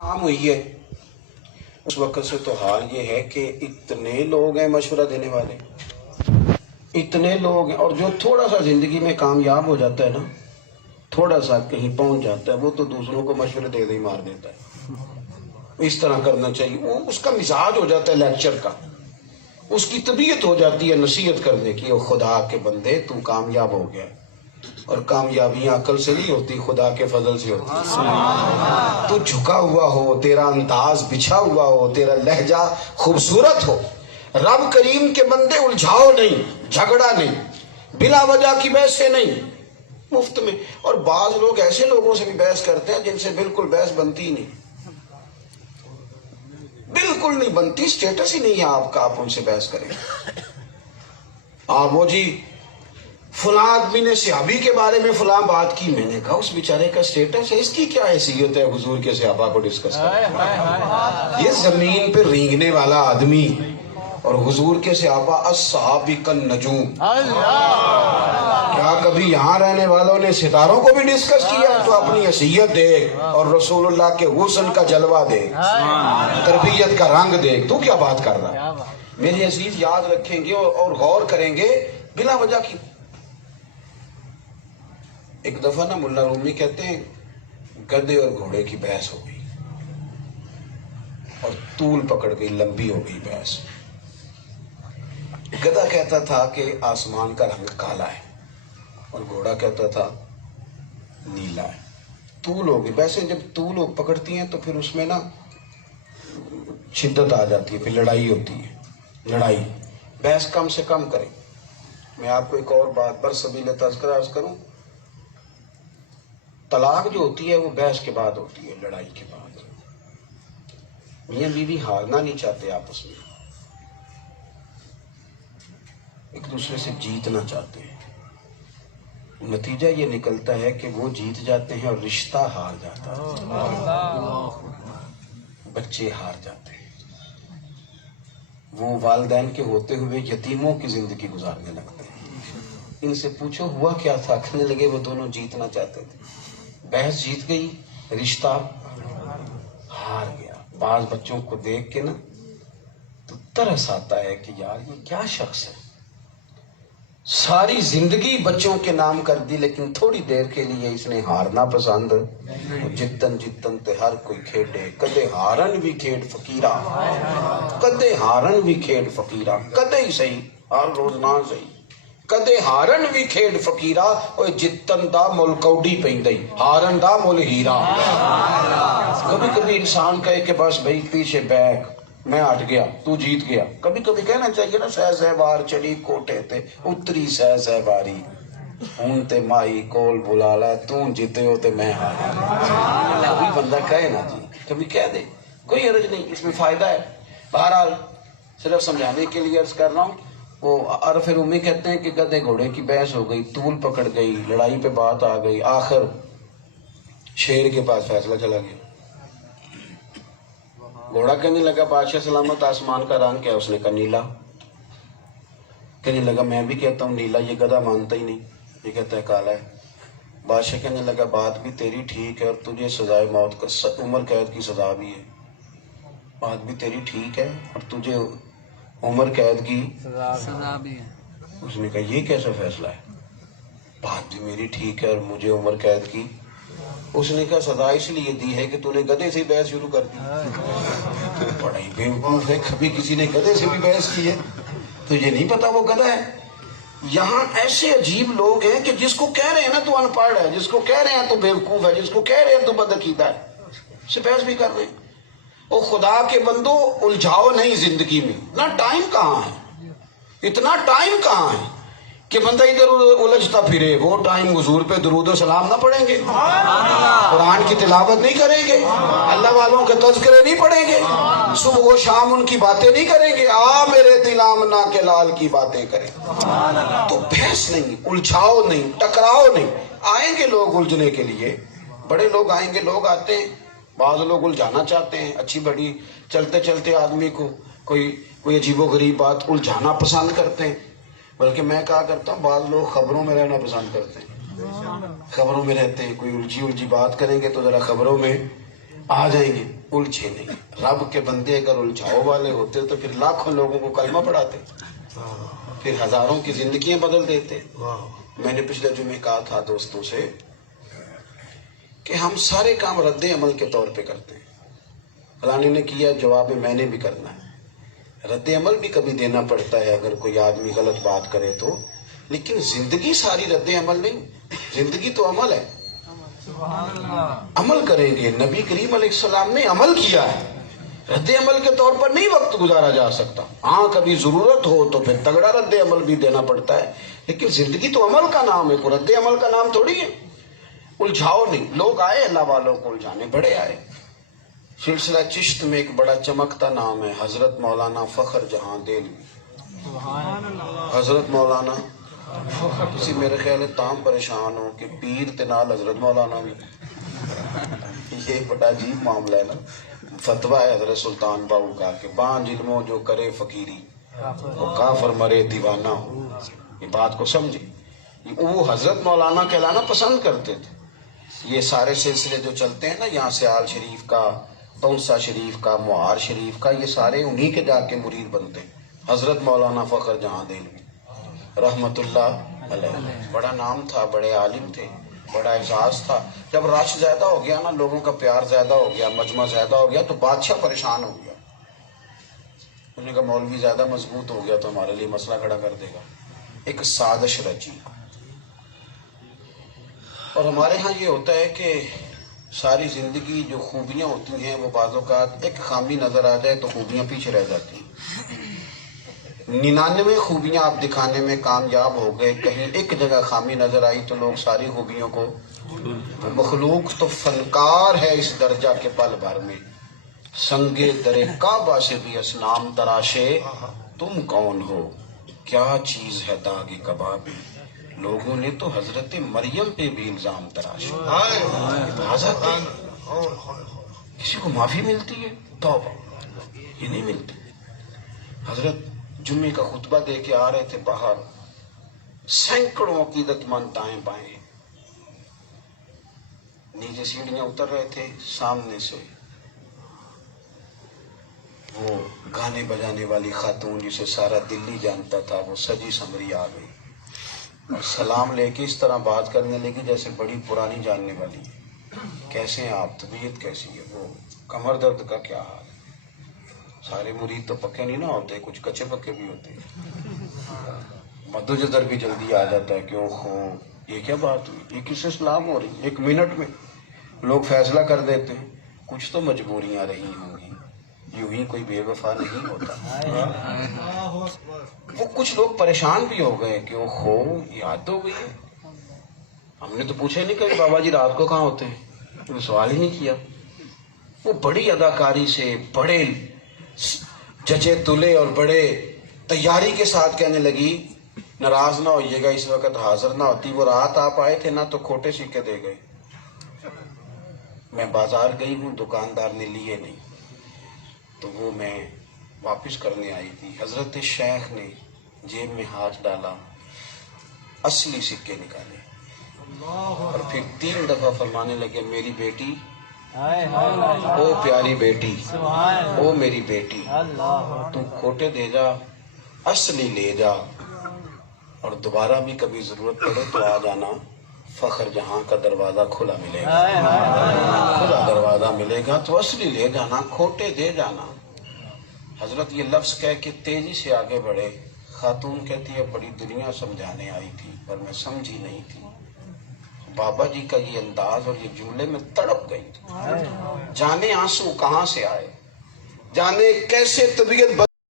عام ہوئی ہے اس وقت سے تو حال یہ ہے کہ اتنے لوگ ہیں مشورہ دینے والے، اتنے لوگ ہیں، اور جو تھوڑا سا زندگی میں کامیاب ہو جاتا ہے نا، تھوڑا سا کہیں پہنچ جاتا ہے، وہ تو دوسروں کو مشورے دے ہی مار دیتا ہے۔ اس طرح کرنا چاہیے، وہ اس کا مزاج ہو جاتا ہے لیکچر کا، اس کی طبیعت ہو جاتی ہے نصیحت کرنے کی۔ او خدا کے بندے تو کامیاب ہو گیا، اور کامیابیاں عقل سے نہیں ہوتی، خدا کے فضل سے ہوتی۔ تو جھکا ہوا ہو، تیرا انداز بچھا ہوا ہو، تیرا لہجہ خوبصورت ہو، رب کریم کے بندے الجھاؤ نہیں، جھگڑا نہیں، بلا وجہ کی بحث سے نہیں، مفت میں۔ اور بعض لوگ ایسے لوگوں سے بھی بحث کرتے ہیں جن سے بالکل بحث بنتی ہی نہیں، بالکل نہیں بنتی، سٹیٹس ہی نہیں ہے آپ کا، آپ ان سے بحث کریں۔ وہ جی فلاں آدمی نے صحابی کے بارے میں فلاں بات کی، میں نے کہا اس بیچارے کا سٹیٹس ہے، اس کی کیا حیثیت ہے حضور کے صحابہ کو ڈسکس کرنے؟ یہ زمین پہ رینگنے والا آدمی، اور حضور کے صحابہ الصحابہ کالنجوم، کیا کبھی یہاں رہنے والوں نے ستاروں کو بھی ڈسکس کیا؟ تو اپنی حیثیت دیکھ اور رسول اللہ کے حسن کا جلوہ دیکھ، تربیت کا رنگ دیکھ، تو کیا بات کر رہا ہے؟ میری عزیز یاد رکھیں گے اور غور کریں گے بلا وجہ کی۔ ایک دفعہ نا ملا رومی کہتے ہیں گدھے اور گھوڑے کی بحث ہو گئی، اور طول پکڑ گئی، لمبی ہو گئی بحث۔ گدھا کہتا تھا کہ آسمان کا رنگ کالا ہے، اور گھوڑا کہتا تھا نیلا ہے۔ طول ہو گئی بحثیں، جب طول پکڑتی ہیں تو پھر اس میں نا شدت آ جاتی ہے، پھر لڑائی ہوتی ہے، لڑائی۔ بحث کم سے کم کریں۔ میں آپ کو ایک اور بات برسبیل تذکرہ عرض کروں، طلاق جو ہوتی ہے وہ بحث کے بعد ہوتی ہے، لڑائی کے بعد۔ میاں بیوی ہارنا نہیں چاہتے آپس میں، ایک دوسرے سے جیتنا چاہتے ہیں، نتیجہ یہ نکلتا ہے کہ وہ جیت جاتے ہیں اور رشتہ ہار جاتا ہے، بچے ہار جاتے ہیں، وہ والدین کے ہوتے ہوئے یتیموں کی زندگی گزارنے لگتے ہیں۔ ان سے پوچھو ہوا کیا تھا، کہنے لگے وہ دونوں جیتنا چاہتے تھے، بحث جیت گئی، رشتہ ہار گیا۔ بعض بچوں کو دیکھ کے نا تو ترس آتا ہے کہ یار یہ کیا شخص ہے، ساری زندگی بچوں کے نام کر دی، لیکن تھوڑی دیر کے لیے اس نے ہارنا پسند۔ جتن جتن تے ہر کوئی کھیڈے، کدے ہارن بھی کھیڈ فقیرہ، کدے ہارن بھی کھیڈ فقیرہ، کدے ہی صحیح، ہر روز نہ صحیح، کدے ہارن بھی کھیڈ فقیرہ، اوے جتن دا مل کوڈی پیندی، ہارن دا مل ہیرا۔ کبھی کبھی انسان کہے کہ بس بھائی پیچھے بیک، میں ہٹ گیا تو جیت گیا۔ کبھی کبھی کہنا چاہیے نا سہ سہوار چڑھی کوٹھے تے اتری سہ سہواری، ہوں تے مائی کول بلا لے تو جیتے ہو تے میں ہارا۔ کبھی بندہ کہے نا جی، کبھی کہہ دے، کوئی حرج نہیں، اس میں فائدہ ہے۔ بہرحال صرف سمجھانے کے لیے عرض کر رہا ہوں۔ وہ عرف رومی کہتے ہیں کہ گدھے گھوڑے کی بحث ہو گئی، طول پکڑ گئی، لڑائی پہ بات آ گئی، آخر شیر کے پاس فیصلہ چلا گیا۔ گھوڑا کہنے لگا بادشاہ سلامت آسمان کا رنگ کیا؟ اس نے کہا نیلا۔ کہنے لگا میں بھی کہتا ہوں نیلا، یہ گدھا مانتا ہی نہیں، یہ کہتا ہے کالا ہے۔ بادشاہ کہنے لگا بات بھی تیری ٹھیک ہے، اور تجھے سزائے موت کا عمر قید کی سزا بھی ہے، بات بھی تیری ٹھیک ہے اور تجھے عمر قید کی سزا بھی ہے۔ اس نے کہا یہ کیسا فیصلہ ہے، بات بھی میری ٹھیک ہے اور مجھے عمر قید کی۔ اس نے کہا سزا اس لیے دی ہے کہ تو نے گدھے سے بحث شروع کر دی۔ بڑا ہی بیوقوف ہے، کبھی کسی نے گدھے سے بھی بحث کی ہے تو یہ نہیں پتا وہ گدھا ہے۔ یہاں ایسے عجیب لوگ ہیں کہ جس کو کہہ رہے ہیں نا تو ان پڑھ ہے، جس کو کہہ رہے ہیں تو بیوقوف ہے، جس کو کہہ رہے ہیں تو بدعقیدہ ہے، اس سے بحث بھی کر رہے ہیں۔ او خدا کے بندو الجھاؤ نہیں زندگی میں، اتنا ٹائم کہاں ہے، اتنا ٹائم کہاں ہے کہ بندہ ادھر الجھتا پھرے۔ وہ ٹائم حضور پہ درود و سلام نہ پڑھیں گے، قرآن کی تلاوت نہیں کریں گے، اللہ والوں کے تذکرے نہیں پڑھیں گے، صبح و شام ان کی باتیں نہیں کریں گے، آ میرے دل آمنا کے لال کی باتیں کریں۔ تو بحث نہیں، الجھاؤ نہیں، ٹکراؤ نہیں۔ آئیں گے لوگ الجھنے کے لیے، بڑے لوگ آئیں گے، لوگ آتے ہیں، بعض لوگ الجھانا چاہتے ہیں، اچھی بڑی چلتے چلتے آدمی کو کوئی عجیب و غریب بات الجھانا پسند کرتے ہیں۔ بلکہ میں کہا کرتا ہوں بعض لوگ خبروں میں رہنا پسند کرتے ہیں، خبروں میں رہتے ہیں، کوئی الجھی بات کریں گے تو ذرا خبروں میں آ جائیں گے۔ الجھے نہیں. رب کے بندے اگر الجھاؤ والے ہوتے تو پھر لاکھوں لوگوں کو کلمہ پڑھاتے, پھر ہزاروں کی زندگیاں بدل دیتے. میں نے پچھلے جمعے کہا تھا دوستوں سے کہ ہم سارے کام رد عمل کے طور پہ کرتے ہیں. فلانے نے کیا, جواب میں نے بھی کرنا ہے. رد عمل بھی کبھی دینا پڑتا ہے اگر کوئی آدمی غلط بات کرے تو, لیکن زندگی ساری رد عمل نہیں. زندگی تو عمل ہے, عمل کریں گے. نبی کریم علیہ السلام نے عمل کیا ہے, رد عمل کے طور پر نہیں وقت گزارا جا سکتا. ہاں کبھی ضرورت ہو تو پھر تگڑا رد عمل بھی دینا پڑتا ہے, لیکن زندگی تو عمل کا نام ہے, کوئی رد عمل کا نام تھوڑی ہے. الجھاؤ نہیں. لوگ آئے اللہ والوں کو الجھانے, بڑے آئے. سلسلہ چشت میں ایک بڑا چمکتا نام ہے حضرت مولانا فخر جہاں دہلوی. حضرت مولانا کسی میرے خیال ہے تام پریشان ہو کہ پیر تے نال حضرت مولانا بھی, یہ بڑا عجیب معاملہ ہے نا. فتویٰ ہے حضرت سلطان باؤ کا کہ بان علموں جو کرے فقیری وہ کافر مرے دیوانہ ہو. یہ بات کو سمجھے. وہ حضرت مولانا کہلانا پسند کرتے تھے. یہ سارے سلسلے جو چلتے ہیں نا یہاں سے آل شریف کا, تونسا شریف کا, معار شریف کا, یہ سارے انہی کے جا کے مرید بنتے ہیں. حضرت مولانا فخر جہاں دہلوی رحمت اللہ علیہ, بڑا نام تھا, بڑے عالم تھے, بڑا اعزاز تھا. جب رش زیادہ ہو گیا نا, لوگوں کا پیار زیادہ ہو گیا, مجمع زیادہ ہو گیا, تو بادشاہ پریشان ہو گیا. انہوں نے کہا مولوی زیادہ مضبوط ہو گیا تو ہمارے لیے مسئلہ کھڑا کر دے گا. ایک سازش رچی. اور ہمارے ہاں یہ ہوتا ہے کہ ساری زندگی جو خوبیاں ہوتی ہیں وہ بعض اوقات ایک خامی نظر آ جائے تو خوبیاں پیچھے رہ جاتی ہیں. 99 خوبیاں آپ دکھانے میں کامیاب ہو گئے, کہیں ایک جگہ خامی نظر آئی تو لوگ ساری خوبیوں کو. مخلوق تو فنکار ہے اس درجہ کے پل بھر میں, سنگے در کعبہ سے بھی اسنام تراشے. تم کون ہو, کیا چیز ہے داغ کبابی. لوگوں نے تو حضرت مریم پہ بھی الزام تراشے. حضرت کسی کو معافی ملتی ہے؟ توبہ, یہ نہیں ملتی. حضرت جمعے کا خطبہ دے کے آ رہے تھے باہر, سینکڑوں عقیدت مند دائیں بائیں, نیچے سیڑھیاں اتر رہے تھے. سامنے سے وہ گانے بجانے والی خاتون جسے سارا دلی جانتا تھا, وہ سجی سمری آ گئی اور سلام لے کے اس طرح بات کرنے لگی جیسے بڑی پرانی جاننے والی ہے. کیسے ہیں آپ, طبیعت کیسی ہے, وہ کمر درد کا کیا حال ہے. سارے مرید تو پکے نہیں نہ ہوتے, کچھ کچے پکے بھی ہوتے ہیں. مدوجدر بھی جلدی آ جاتا ہے کہ اوہو یہ کیا بات ہوئی, یہ کس سے سلام ہو رہی. 1 منٹ میں لوگ فیصلہ کر دیتے ہیں. کچھ تو مجبوریاں رہی ہوں گی, یوں ہی کوئی بے وفا نہیں ہوتا. وہ کچھ لوگ پریشان بھی ہو گئے کہ اوہو یاد ہو گئی ہے. ہم نے تو پوچھا نہیں کہ بابا جی رات کو کہاں ہوتے ہیں, وہ سوال ہی نہیں کیا. وہ بڑی اداکاری سے, بڑے جچے تلے اور بڑے تیاری کے ساتھ کہنے لگی ناراض نہ ہوئیے گا, اس وقت حاضر نہ ہوتی. وہ رات آپ آئے تھے نا تو کھوٹے سکے دے گئے. میں بازار گئی ہوں, دکاندار نے لیے نہیں تو وہ میں واپس کرنے آئی تھی. حضرت شیخ نے جیب میں ہاتھ ڈالا, اصلی سکے نکالے اور پھر 3 دفعہ فرمانے لگے میری بیٹی, او پیاری بیٹی, او میری بیٹی, تو کھوٹے دے جا, اصلی لے جا, اور دوبارہ بھی کبھی ضرورت پڑے تو آ جانا. فخر جہاں کا دروازہ کھلا ملے گا, کھلا دروازہ ملے گا, تو اصلی لے جانا, کھوٹے دے جانا. حضرت یہ لفظ کہہ کے تیزی سے آگے بڑھے. خاتون کہتی ہے بڑی دنیا سمجھانے آئی تھی پر میں سمجھی نہیں تھی. بابا جی کا یہ انداز اور یہ جملے میں تڑپ گئی. جانے آنسو کہاں سے آئے, جانے کیسے طبیعت